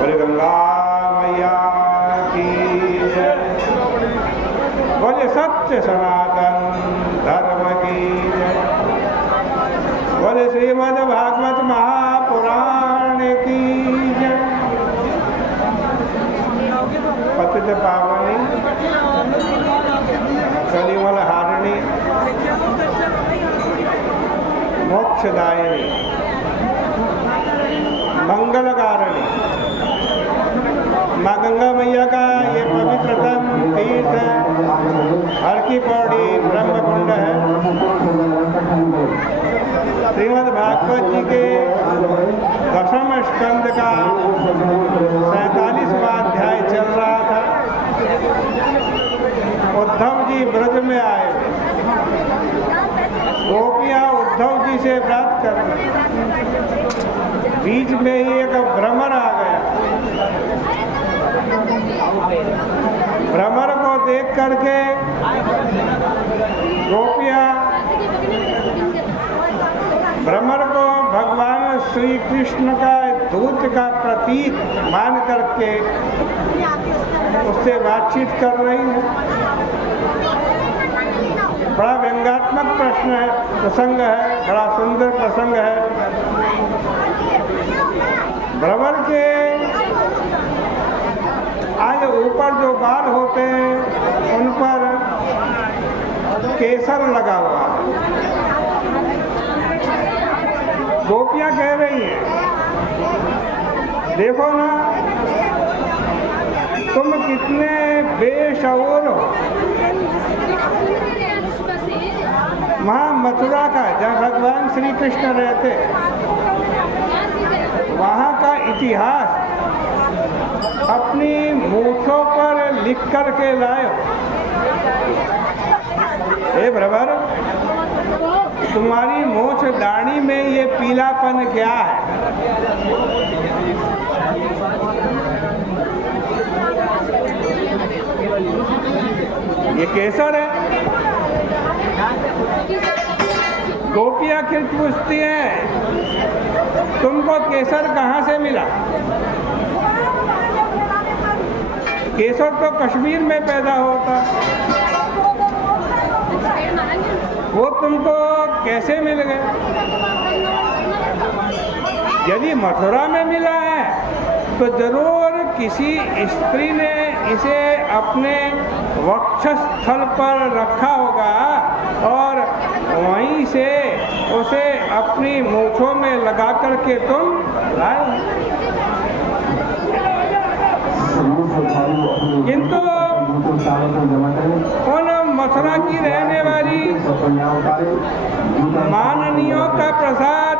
बोले गंगा मैया की जय। बोले सत्य सनातन धर्म की जय। बोले श्रीमद् भागवत महापुराण की जय। पतित पावनी कलिमल हारिणी मोक्षदायिनी मंगलकारिणी माँ गंगा मैया का ये पवित्रतम तीर्थ हर की पौड़ी ब्रह्मकुंड है। श्रीमद् भागवत जी के दशम स्कंद का 47वां अध्याय चल रहा था। उद्धव जी ब्रज में आए, गोपियाँ उद्धव जी से बात कर रही, बीच में ही एक भ्रमर आ गया। भ्रमर को देख करके गोपियाँ भ्रमर को भगवान श्री कृष्ण का दूत का प्रतीक मान करके उससे बातचीत कर रही है। बड़ा व्यंग्यात्मक प्रश्न है, प्रसंग है, बड़ा सुंदर प्रसंग है। भ्रमर के आज ऊपर जो बाल होते हैं उन पर केसर लगा हुआ है। गोपियाँ कह रही हैं, देखो ना तुम कितने बेशऊर हो। वहाँ मथुरा का जहाँ भगवान श्री कृष्ण रहते, वहाँ का इतिहास अपनी मूँछों पर लिख कर के लाए। हे भ्रमर, तुम्हारी मूँछ दाढ़ी में ये पीलापन क्या है? ये केसर है। गोपियाँ फिर पूछती हैं, तुमको केसर कहाँ से मिला? केसर तो कश्मीर में पैदा होता, वो तुमको कैसे मिल गए? यदि मथुरा में मिला है तो जरूर किसी स्त्री ने इसे अपने वक्षस्थल पर रखा होगा और वहीं से उसे अपनी मूँछों में लगा करके तुम लाए। किंतु उन मथुरा की रहने वाली माननियों का प्रसाद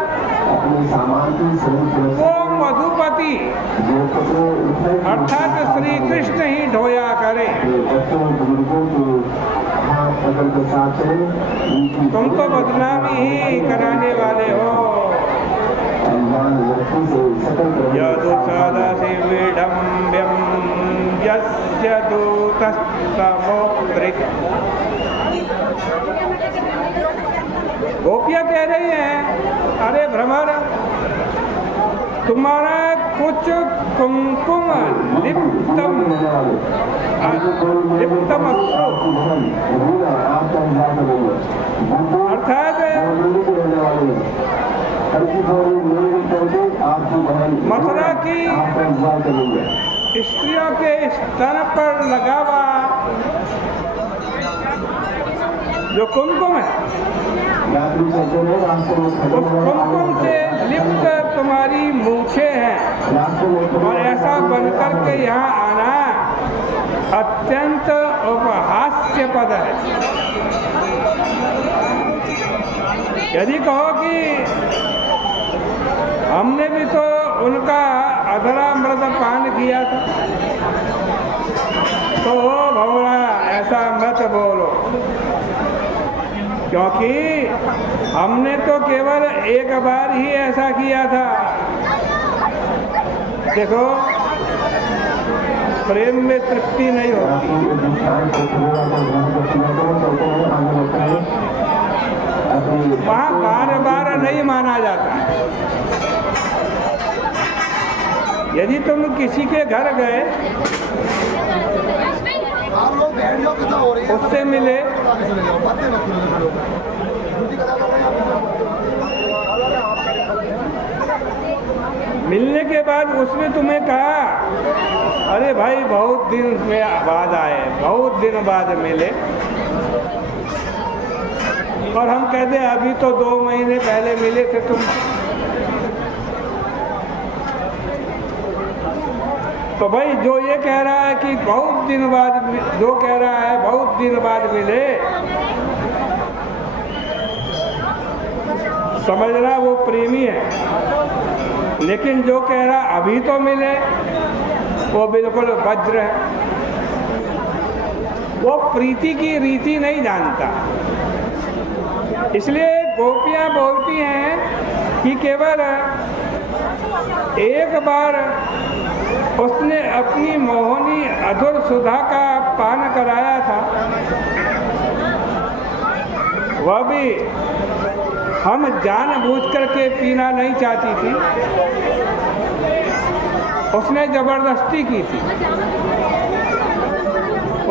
वो मधुपति अर्थात श्री कृष्ण ही ढोया करे। तुम तो बदनामी ही कराने वाले हो। यदु सदाशिविडम्ब्यं यस्य दूतस्तमोक्त्रिक। गोपियाँ कह रही हैं, अरे भ्रमर, तुम्हारा कुछ कुमकुम लिप्तम अर्थात मथुरा की स्त्रियों के स्तन पर लगा हुआ जो कुमकुम है, उस कुमकुम से लिप्त तुम्हारी मूछें हैं और ऐसा बनकर के यहाँ आना अत्यंत उपहास्यपद है। यदि कहो कि हमने भी तो उनका अधरामृत पान किया था, तो भौरा ऐसा मत बोलो, क्योंकि हमने तो केवल एक बार ही ऐसा किया था। देखो, प्रेम में तृप्ति नहीं होती, वहाँ बार बार नहीं माना जाता। यदि तुम किसी के घर गए, उससे मिले, मिलने के बाद उसने तुम्हें कहा अरे भाई बहुत दिन बाद आए, बहुत दिन बाद मिले, और हम कहते अभी तो 2 महीने पहले मिले थे तुम, तो भाई जो ये कह रहा है कि बहुत दिन बाद, जो कह रहा है बहुत दिन बाद मिले, समझना वो प्रेमी है। लेकिन जो कह रहा अभी तो मिले, वो बिल्कुल वज्र है, वो प्रीति की रीति नहीं जानता। इसलिए गोपियां बोलती हैं कि केवल एक बार उसने अपनी मोहनी अधुर सुधा का पान कराया था, वह भी हम जानबूझ करके पीना नहीं चाहती थी, उसने जबरदस्ती की थी।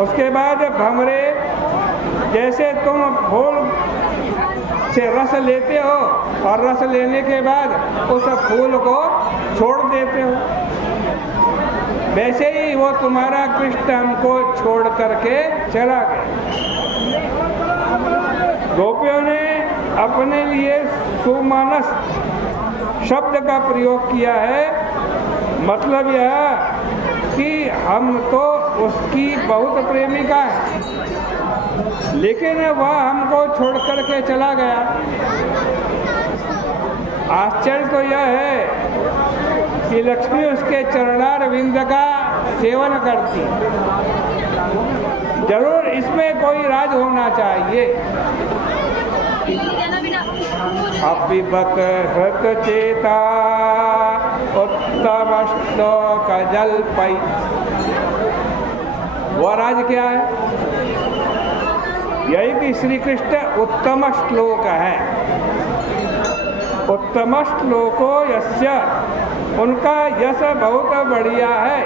उसके बाद भंवरे, जैसे तुम फूल से रस लेते हो और रस लेने के बाद उस फूल को छोड़ देते हो, वैसे ही वो तुम्हारा कृष्ण हमको छोड़ करके चला गया। गोपियों ने अपने लिए सुमानस शब्द का प्रयोग किया है, मतलब यह कि हम तो उसकी बहुत प्रेमिका है, लेकिन वह हमको छोड़ करके चला गया। आश्चर्य तो यह है कि लक्ष्मी उसके चरणारविंद का सेवन करती, जरूर इसमें कोई राज होना चाहिए। अपिबक हृत चेता उत्तम श्लोक जल्पै, वह राज क्या है? यही कि श्री कृष्ण उत्तम श्लोक है। उत्तम श्लोको यस्य, उनका यश बहुत बढ़िया है।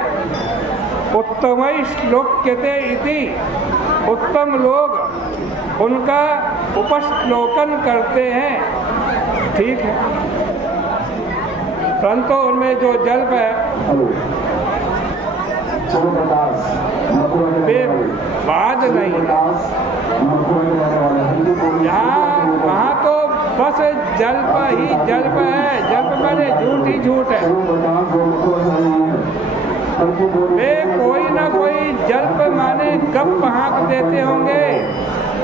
उत्तम श्लोक्यते इति, उत्तम लोग उनका उपश्लोकन करते हैं, ठीक है, परंतु उनमें जो जल्प है वे बाद नहीं, यहाँ वहाँ तो बस जल्प ही जल्प है। जल्प माने झूठ ही झूठ है। वे कोई ना कोई जल्प माने गप हाँक देते होंगे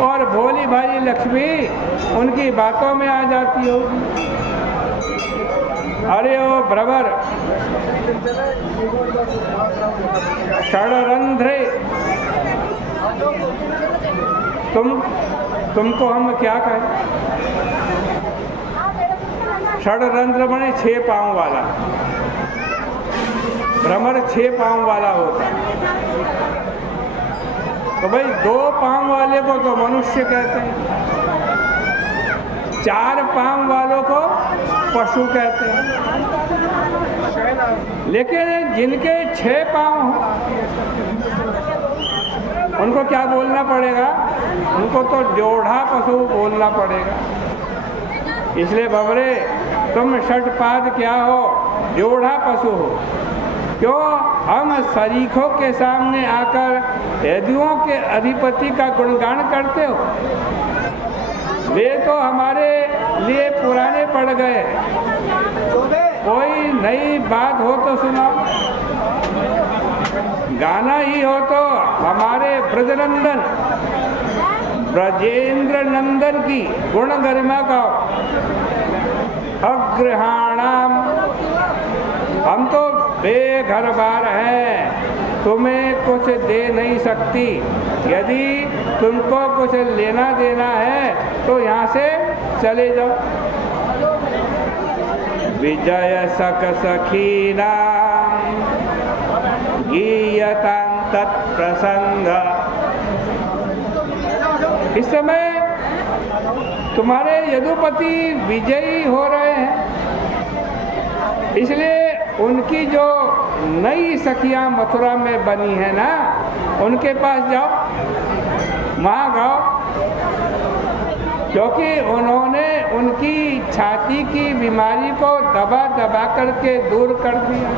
और भोली भाली लक्ष्मी उनकी बातों में आ जाती होगी। अरे ओ भ्रमर, षड्रंध्रे, तुमको हम क्या कहें? षड्रंध्र माने 6 पांव वाला, भ्रमर 6 पांव वाला होता है। तो भाई 2 पांव वाले को तो मनुष्य कहते हैं, 4 पांव वालों को पशु कहते हैं, लेकिन जिनके 6 पांव हो उनको क्या बोलना पड़ेगा? उनको तो जोड़ा पशु बोलना पड़ेगा। इसलिए भंवरे, तुम षटपाद क्या हो? जोड़ा पशु हो। क्यों हम शरीकों के सामने आकर यदुओं के अधिपति का गुणगान करते हो? वे तो हमारे लिए पुराने पड़ गए, कोई नई बात हो तो सुनाओ, गाना ही हो तो हमारे ब्रजनंदन ब्रजेंद्र नंदन की गुण गरिमा गाओ। अग्रहाणाम, हम तो बेघर बार हैं, तुम्हें कुछ दे नहीं सकती। यदि तुमको कुछ लेना देना है तो यहाँ से चले जाओ। विजय सख सखीना गीयतां तत्प्रसंग, इस समय तुम्हारे यदुपति विजयी हो रहे हैं, इसलिए उनकी जो नई सखियां मथुरा में बनी है ना, उनके पास जाओ, वहाँ गाओ, क्योंकि उन्होंने उनकी छाती की बीमारी को दबा दबा करके दूर कर दिया।